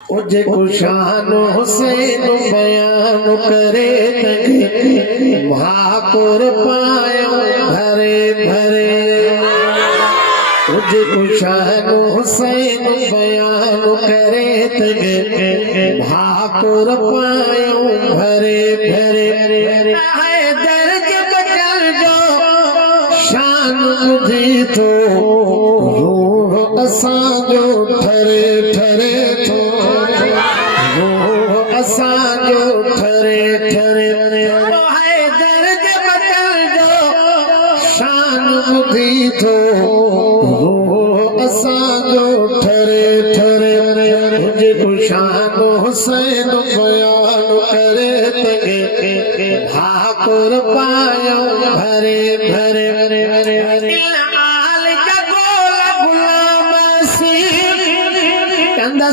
उजे कुशान हुसैन बयान करे तके भाकुर पायो भरे भरे। उजे कुशान हुसैन बयान करे तके भाकुर पायो भरे भरे। दर्द बचल जो शान बुधी तो रूह असांजो ठरे ठरे थो। असांजो ठरे ठरे दर्द बचल जो शान बुधी थो रूह असांजो ठरे ठरे। तुझे कुशान हुसैन बयान करे तके भाकुर पायो भरे भरे।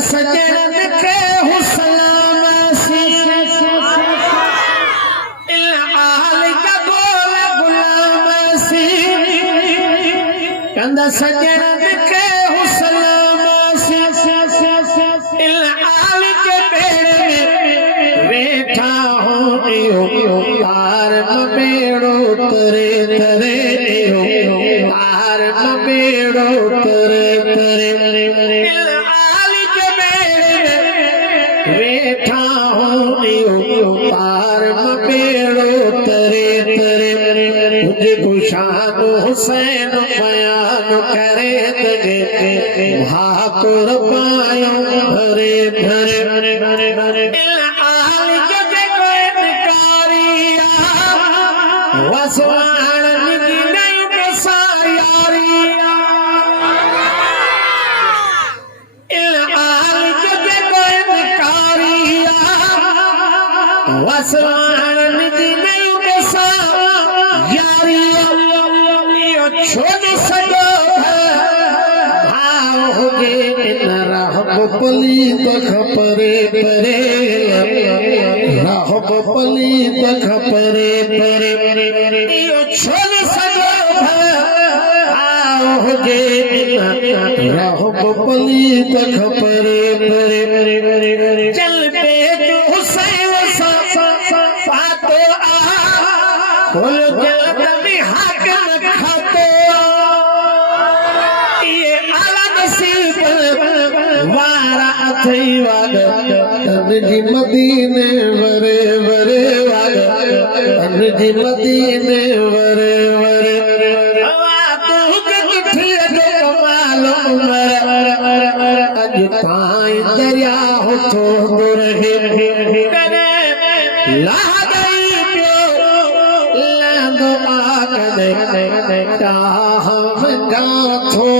सजन के हुसलाम आल का गोल गुलाम कंदा सजन के हुसलाम आल के बेड़े में बैठा हूँ तार बेड़ो तरे तरे तार बेड़ो तरे तरे। बैठा हूँ तार बेड़ो तरे तरे। तुझे कुशान हुसैन बयान करे तके भाकुर पायो भरे भरे। आल जो देखो इनकारिया वसवान निधि नहीं बसा यारिया। आल जो देखो वसवान निधि नहीं बसा यारिया। छोड़ सको भाव होगे इन राह पली तक परे परे। राह पली तक परे परे छोड़ सको भाव होगे इन राह पली तक परे परे। चल पे जो हुसैन पातो खोल दिल में हाकम खातो। ये आला नसीब वारा अथई वाग तनजी मदीने वरे वरे वाग तनजी मदीने वरे वरे। तू किथे जो मालूम अज ताई दरिया हो तो रहे ला गई प्यो लांदो आकदे हम गाथो